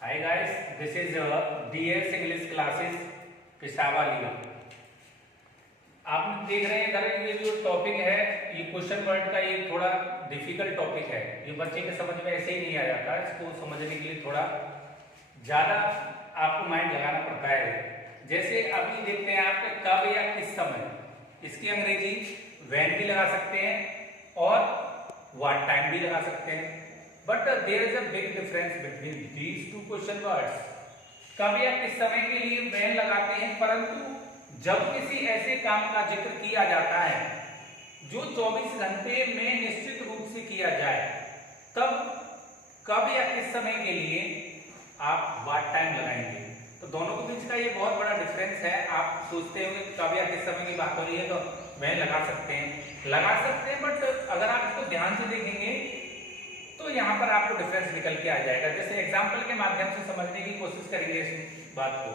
Hi guys, this is DS English classes Peshawar लिया। आप देख रहे हैं इधर ये जो टॉपिक है ये क्वेश्चन वर्ड का ये थोड़ा डिफिकल्ट टॉपिक है। ये बच्चे के समझ में ऐसे ही नहीं आ जाता, इसको समझने के लिए थोड़ा ज़्यादा आपको माइंड लगाना पड़ता है। जैसे अभी देखते हैं आप कब या किस समय, इसकी अंग्रेजी व्हेन भी लगा सकते हैं और व्हाट टाइम भी लगा सकते हैं। But there is a big difference between these two question words. कब या किस समय के लिए व्हेन लगाते हैं, परंतु जब किसी ऐसे काम का जिक्र किया जाता है जो 24 घंटे में निश्चित रूप से किया जाए, तब कब या किस समय के लिए आप व्हाट टाइम लगाएंगे। तो दोनों के बीच का ये बहुत बड़ा डिफरेंस है। आप सोचते होंगे कब या किस समय की बात हो रही है तो व्हेन लगा सकते हैं, बट अगर आप इसको ध्यान से देखेंगे तो यहाँ पर आपको डिफरेंस निकल के आ जाएगा। जैसे एग्जाम्पल के माध्यम से समझने की कोशिश करेंगे इस बात को।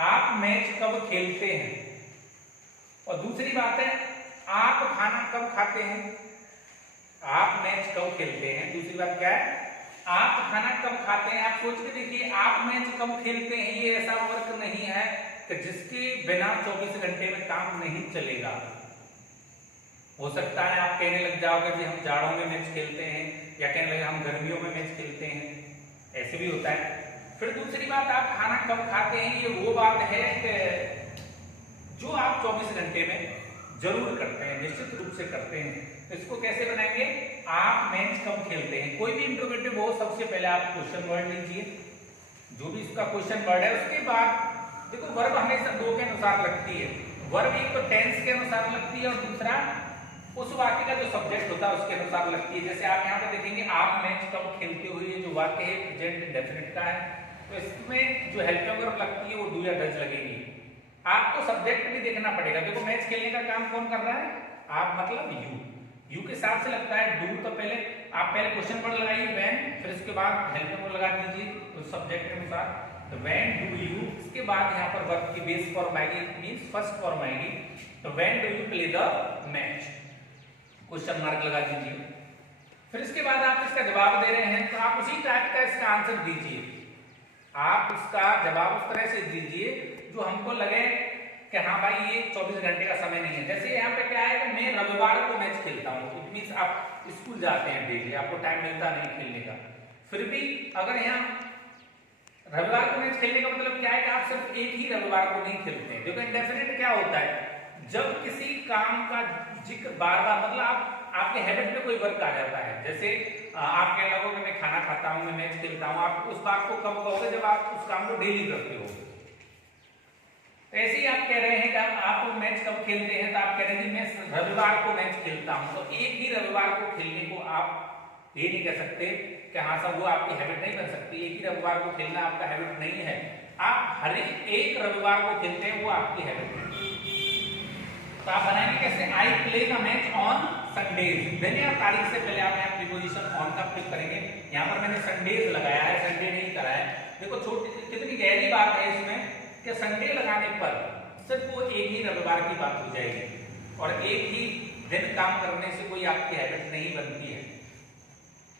आप मैच कब खेलते हैं, और दूसरी बात है आप खाना कब खाते हैं। आप मैच कब खेलते हैं, दूसरी बात क्या है आप खाना कब खाते हैं। आप सोच के देखिए, आप मैच कब खेलते हैं ये ऐसा वर्क नहीं है कि जिसके बिना 24 घंटे में काम नहीं चलेगा। हो सकता है आप कहने लग जाओगे कि हम जाड़ों में मैच खेलते हैं, या कहने लगे हम गर्मियों में मैच खेलते हैं, ऐसे भी होता है। फिर दूसरी बात, आप खाना कब खाते हैं, ये वो बात है कि जो आप 24 घंटे में जरूर करते हैं, निश्चित रूप से करते हैं। तो इसको कैसे बनाएंगे, आप मैच कब खेलते हैं। कोई भी इंट्रोगेटिव हो, सबसे पहले आप क्वेश्चन वर्ड लीजिए, जो भी इसका क्वेश्चन वर्ड है। उसके बाद देखो वर्ब हमेशा दो के अनुसार लगती है। वर्ब एक तो टेंस के अनुसार लगती है और दूसरा उस वाक्य का जो सब्जेक्ट होता है उसके अनुसार लगती है। जैसे आप यहाँ पे देखेंगे आप मैच कब खेलते हुए, जो वाक्य है प्रेजेंट इंडेफिनिट का है, तो इसमें जो हेल्पिंग वर्ब लगती है वो डू या डज लगेगी। आपको सब्जेक्ट भी देखना पड़ेगा। देखो मैच खेलने का काम कौन कर रहा है, आप मतलब यू के साथ से लगता है डू। तो पहले आप क्वेश्चन वर्ड लगाइए व्हेन, फिर उसके बाद हेल्पिंग वर्ब लगा दीजिए उस सब्जेक्ट के अनुसार। तो व्हेन डू यू, इसके बाद यहाँ पर वर्ब की बेस फॉर्म आएगी, मींस फर्स्ट फॉर्म आएगी। तो when do you play the match, question mark लगा दीजिए। फिर इसके बाद आप इसका जवाब दे रहे हैं तो आप उसी टाइप का इसका आंसर दीजिए। आप इसका जवाब उस तरह से दीजिए जो हमको लगे कि हाँ भाई ये 24 घंटे का समय नहीं है। जैसे यहाँ पे क्या है कि मैं रविवार को मैच खेलता हूँ, इट मींस आप स्कूल जाते हैं डेली, आपको टाइम मिलता नहीं खेलने का। फिर भी अगर यहाँ रविवार को मैच खेलने का मतलब क्या है कि आप सिर्फ एक ही रविवार को नहीं खेलते हैं। देखो इंडेफिनिट क्या होता है, जब किसी काम का जिक्र बार बार, मतलब आपके हैबिट में कोई वर्क आ जाता है। जैसे आप कहने लगोगे मैं खाना खाता हूँ, मैं मैच खेलता हूँ, आप उस बात को कब कहोगे, जब आप उस काम को डेली करते हो। तो ऐसे ही आप कह रहे हैं कि आप मैच कब खेलते हैं, तो आप कह रहे हैं मैं रविवार को मैच खेलता हूँ। तो एक ही रविवार को खेलने को आप ये नहीं कह सकते कि हाँ सब, वो आपकी हैबिट नहीं बन सकती। एक ही रविवार को खेलना आपका हैबिट नहीं है। आप हर एक रविवार को खेलते हैं, वो आपकी हैबिट है। तो आप बनाएंगे कैसे, I play the match on Sundays. Then या तारीख से पहले आप यहाँ प्रीपोजिशन ऑन का प्रयोग करेंगे। यहाँ पर मैंने संडेज लगाया है, संडे नहीं करा है। देखो छोटी कितनी गहरी बात है इसमें कि संडे लगाने पर सिर्फ वो एक ही रविवार की बात हो जाएगी और एक ही दिन काम करने से कोई आपकी हैबिट नहीं बनती है।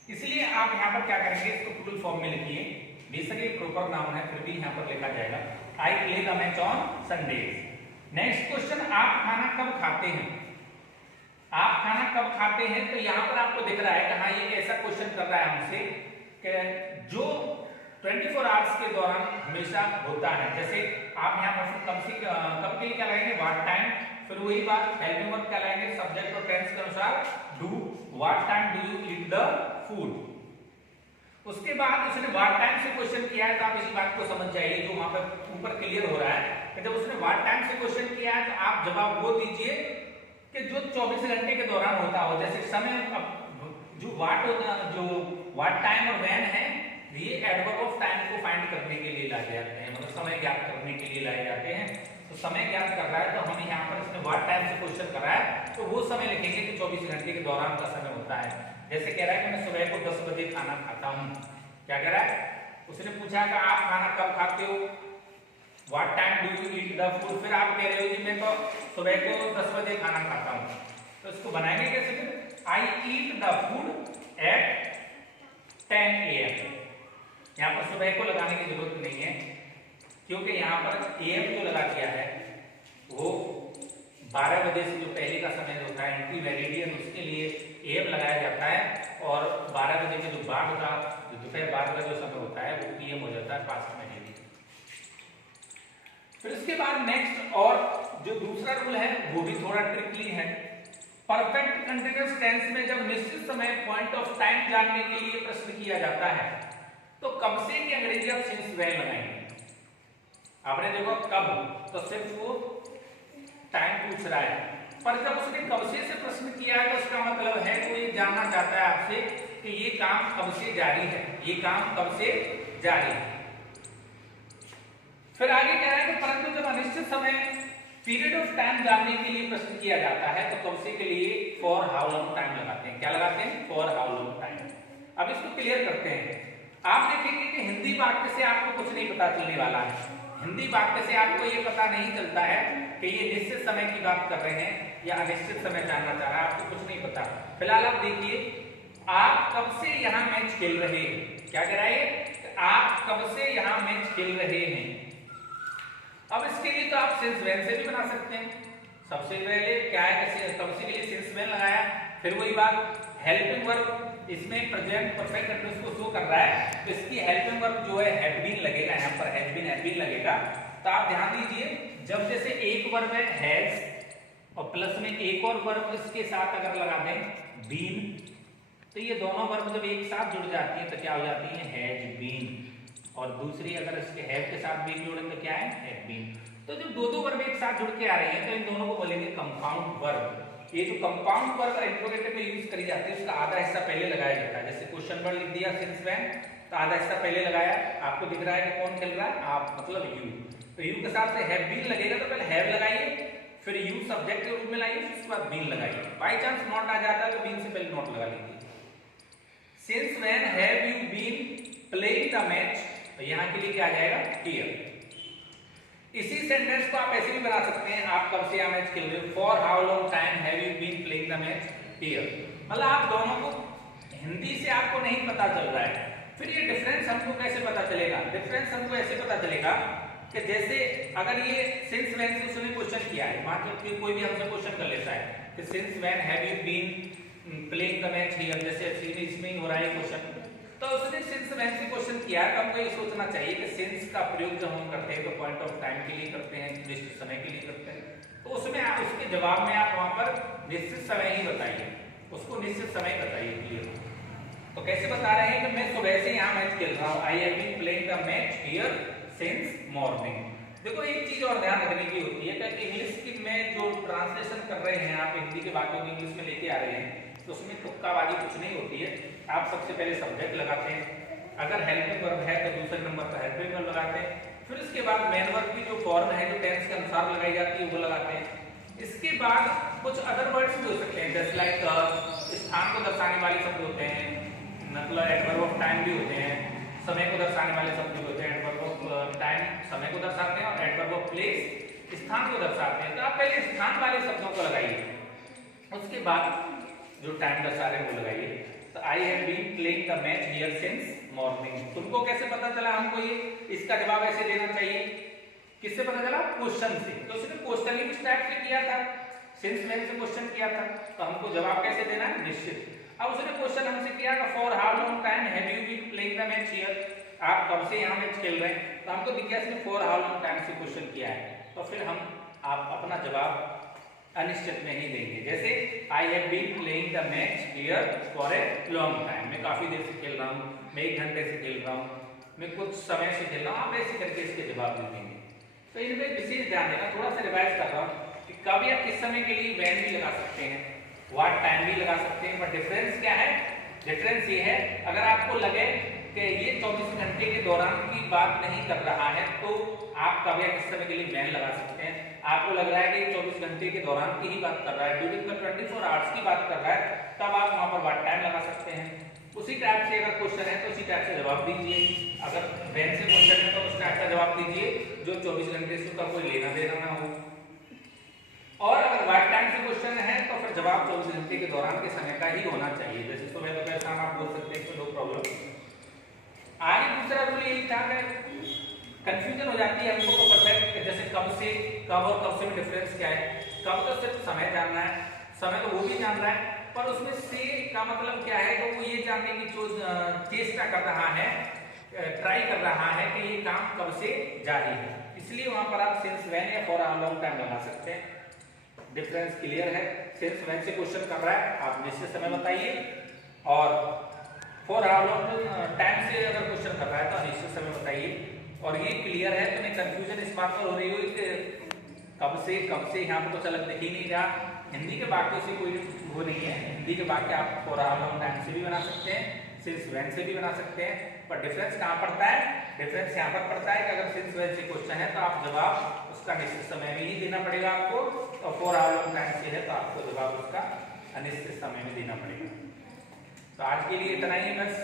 इसलिए आप यहाँ पर क्या करेंगे, इसको फुल फॉर्म में लिखिए। बेसिकली प्रॉपर नाउन है, फिर भी यहाँ पर लिखा जाएगा आई play the match on Sundays. Next question, आप खाना कब खाते हैं। आप खाना कब खाते हैं, तो यहाँ पर आपको दिख रहा है कि हाँ ये ऐसा क्वेश्चन कर रहा है हमसे कि जो 24 आवर्स के दौरान हमेशा होता है। जैसे आप यहाँ पर कब के लिए क्या लगाएंगे, व्हाट टाइम, फिर वही बात हेल्पिंग वर्ब क्या लगाएंगे, सब्जेक्ट और टेंस के अनुसार do, what time do you eat the food. उसके बाद उसने व्हाट टाइम से क्वेश्चन किया है, तो आप इसी बात को समझ जाइए जो वहां पर ऊपर क्लियर हो रहा है कि जब उसने व्हाट टाइम से क्वेश्चन किया है तो आप जवाब वो दीजिए कि जो 24 घंटे के दौरान होता हो। जैसे समय जो व्हाट टाइम और व्हेन है, ये एडवर्ब ऑफ टाइम को फाइंड करने के लिए लाए जाते हैं, मतलब समय ज्ञात करने के लिए लाए जाते हैं। तो समय ज्ञात कर रहा है, तो हमें यहाँ पर इसने व्हाट टाइम से क्वेश्चन कर रहा है तो वो समय लिखेंगे कि 24 घंटे के दौरान का समय होता है। जैसे कह रहा है कि मैं सुबह को 10 बजे खाना खाता हूँ। क्या कह रहा है, उसने पूछा कि आप खाना कब खाते हो, what time do you eat the food. फिर आप कह रहे हो कि मैं तो सुबह को 10 बजे खाना खाता हूँ। तो इसको बनाएंगे कैसे, फिर I eat the food at 10 AM। यहाँ पर सुबह को लगाने की जरूरत नहीं है, क्योंकि यहाँ पर एम जो लगा दिया है वो 12 बजे से जो पहले का समय होता है एंटी मेरिडियन, उसके लिए एम लगाया जाता है, और 12 बजे के जो बाद का जो दोपहर बाद का जो समय होता है वो पीएम हो जाता है, पास्ट मेरिडियन। फिर इसके बाद नेक्स्ट और जो दूसरा रूल है वो भी थोड़ा ट्रिकी है। परफेक्ट कंटीन्यूअस टेंस में जब निश्चित समय पॉइंट ऑफ टाइम जानने के लिए प्रश्न किया जाता है तो कब से की अंग्रेजी आप सिंस व्हेन लगाएंगे। आपने देखो कब, तो सिर्फ वो टाइम पूछ रहा है, पर जब उसने कब से प्रश्न किया है तो उसका मतलब है वो ये जानना चाहता है आपसे कि ये काम कब से जारी है, ये काम कब से जारी है। फिर आगे कह रहा है कि परंतु जब अनिश्चित समय पीरियड ऑफ टाइम जानने के लिए प्रश्न किया जाता है तो कब से के लिए फॉर हाउ लॉन्ग टाइम लगाते हैं। क्या लगाते हैं? For how long time. अब इसको क्लियर करते हैं। आप देखेंगे कि हिंदी वाक्य से आपको कुछ नहीं पता चलने वाला है। हिंदी वाक्य से आपको ये पता नहीं चलता है कि ये निश्चित समय की बात कर रहे हैं या अनिश्चित समय जानना चाह रहा है, आपको कुछ नहीं पता। फिलहाल आप देखिए, आप कब से यहाँ मैच खेल रहे हैं। क्या कह रहा है? आप कब से यहाँ मैच खेल रहे हैं। अब इसके लिए तो आप सिंस व्हेन से भी बना सकते हैं। सबसे पहले क्या है कि कब से के लिए सिंस व्हेन लगाया, फिर वही बात हेल्पिंग वर्ब, इसमें प्रेजेंट परफेक्ट कंटीन्यूअस को शो कर रहा है तो इसकी हेल्पिंग वर्ब जो है हैव बीन लगेगा, यहाँ पर हैज बीन हैव बीन लगेगा। तो आप ध्यान दीजिए, जब जैसे एक वर्ब है हैज और प्लस में एक और वर्ब इसके साथ अगर लगा दें बीन, तो ये दोनों वर्ब जब एक साथ जुड़ जाती है तो क्या हो जाती है? Has been. और दूसरी अगर इसके हैव के साथ बीन जोड़े तो क्या है? Have been. तो जब दो वर्ब एक साथ जुड़ के आ रही है तो इन दोनों को बोलेंगे कंपाउंड वर्ब। ये जो कंपाउंड वर्ब इंट्रोगेटिव में यूज करी जाती है उसका आधा हिस्सा पहले लगाया जाता है। जैसे क्वेश्चन वर्ड लिख दिया सिंस व्हेन, तो आधा हिस्सा पहले लगाया। आपको दिख रहा है कि कौन खेल रहा है? आप, मतलब यू। तो यू के साथ से हैव बीन लगेगा तो पहले हैव लगाइए, फिर यू सब्जेक्ट के रूप में लाइए, उसके बाद बीन लगाइए। बाई चांस नॉट आ जाता है तो बीन से पहले नॉट लगा लीजिए। Since when have you been playing the match, तो यहाँ के लिए क्या आ जाएगा? हियर। इसी सेंटेंस को आप ऐसे भी बना सकते हैं, आप कब से मैच खेल रहे हो। For how long time have you been playing the match here. मतलब आप दोनों को हिंदी से आपको नहीं पता चल रहा है, फिर ये डिफरेंस हमको कैसे पता चलेगा? डिफरेंस हमको ऐसे पता चलेगा कि जैसे अगर ये सिंस व्हेन से उसने क्वेश्चन किया है, मतलब कि कोई भी हमसे क्वेश्चन कर लेता है कि since when have you been playing the match here, जैसे इसमें ही हो रहा है क्वेश्चन, तो उसने सिंस व्हेन से क्वेश्चन किया है तो हमको ये सोचना चाहिए कि सिंस का प्रयोग जब हम करते हैं तो पॉइंट ऑफ टाइम के लिए करते हैं, निश्चित समय के लिए करते हैं, तो उसमें आप उसके जवाब में आप वहां पर निश्चित समय ही बताइए, उसको निश्चित समय बताइए। क्लियर? तो कैसे बता रहे हैं कि मैं सुबह से यहाँ मैच खेल रहा हूँ, I have been playing the match here since morning. देखो एक चीज और ध्यान रखने की होती है कि इंग्लिश की में जो ट्रांसलेशन कर रहे हैं, आप हिंदी के वाक्यों को इंग्लिश में लेके आ रहे हैं, तो उसमें तुक्काबाजी कुछ नहीं होती है। आप सबसे पहले सब्जेक्ट लगाते हैं, अगर हेल्पिंग वर्ब है तो दूसरे नंबर पर हेल्पिंग वर्ब लगाते हैं, फिर उसके बाद मेन वर्ब की जो फॉर्म है जो टेंस के अनुसार लगाई जाती है वो लगाते हैं। इसके बाद कुछ अदर वर्ड्स भी हो सकते हैं, जैसे लाइक स्थान को दर्शाने वाले शब्द होते हैं, मतलब एडवर्ब ऑफ टाइम भी होते हैं, समय को दर्शाने वाले शब्द भी होते हैं। एडवर्ब ऑफ टाइम समय को दर्शाते हैं और एडवर्ब ऑफ प्लेस स्थान को दर्शाते हैं। तो आप पहले स्थान वाले शब्दों को लगाइए, उसके बाद जो टाइम दर्शा रहे हैं वो लगाइए। तो I have been playing the match here since morning. तुमको कैसे पता चला हमको ये? इसका जवाब ऐसे देना चाहिए। किससे पता चला? क्वेश्चन से। तो उसने क्वेश्चन ही किस टाइप से किया था? सिंस व्हेन से क्वेश्चन किया था, तो हमको जवाब कैसे देना है? निश्चित। अब उसने क्वेश्चन हमसे किया कि for how long time have you been playing the match here, आप कब से यहाँ मैच खेल रहे हैं। तो हमको दिख गया इसने फॉर हाउ लॉन्ग टाइम से क्वेश्चन किया है, तो फिर हम आप अपना जवाब अनिश्चित में ही देंगे। जैसे I have been playing the match here for a long time, मैं काफी देर से खेल रहा हूँ, मैं 1 घंटे से खेल रहा हूँ, मैं कुछ समय से खेल रहा हूँ। आप ऐसे करके इसके जवाब दे देंगे। तो इनमें विशेष ध्यान देना, थोड़ा सा रिवाइज कर रहा हूँ कि कब या किस समय के लिए व्हेन भी लगा सकते हैं, व्हाट टाइम भी लगा सकते हैं, बट डिफरेंस क्या है? डिफरेंस ये है, अगर आपको लगे कि ये 24 घंटे के दौरान की बात नहीं कर रहा है तो आप कब या किस समय के लिए व्हेन लगा सकते हैं। आपको लग रहा है कि 24 घंटे के दौरान की ही बात कर रहा है, ड्यूरिंग द 24 आवर्स की बात कर रहा है, तब आप वहां पर व्हाट टाइम लगा सकते हैं। उसी टाइप से अगर क्वेश्चन है तो उसी टाइप से जवाब दीजिए। अगर व्हेन से क्वेश्चन है तो उस टाइप का जवाब दीजिए जो 24 घंटे से का कोई लेना देना ना हो। और अगर व्हाट टाइम से क्वेश्चन है तो फिर जवाब 24 घंटे के दौरान के समय का ही होना चाहिए। जैसे सुबह दोपहर शाम आप बोल सकते हैं, नो प्रॉब्लम। आगे दूसरा रूल यही था कि कंफ्यूजन हो जाती है हमको तो परफेक्ट, जैसे कब से कब और कब से में डिफरेंस क्या है। कब तो सिर्फ समय जानना है, समय तो वो भी जान रहा है, पर उसमें से का मतलब क्या है तो वो ये जानने की जो चेष्टा कर रहा है, ट्राई कर रहा है कि ये काम कब से जारी है, इसलिए वहां पर आप सिंस व्हेन या फॉर हाउ लॉन्ग टाइम लगा सकते हैं। डिफरेंस क्लियर है। सिंस व्हेन से क्वेश्चन कर रहा है आप निश्चित समय बताइए, और फॉर हाउ लॉन्ग टाइम से अगर क्वेश्चन कर रहा है तो अनिश्चित समय बताइए। और ये क्लियर है, तो नहीं कंफ्यूजन इस बात पर हो रही हुई कि कब से यहाँ पर कुछ अलग दिख ही नहीं रहा। हिंदी के वाक्यों से कोई वो नहीं है, हिंदी के वाक्य आप फॉर हाउ लॉन्ग टाइम से भी बना सकते हैं, सिंस व्हेन से भी बना सकते हैं, पर डिफरेंस कहाँ पड़ता है? डिफरेंस यहाँ पर पड़ता है कि अगर सिंस व्हेन से क्वेश्चन है तो आप जवाब उसका निश्चित समय में ही देना पड़ेगा आपको, और फॉर हाउ लॉन्ग टाइम से है तो आपको जवाब उसका अनिश्चित समय में देना पड़ेगा। तो आज के लिए इतना ही बस।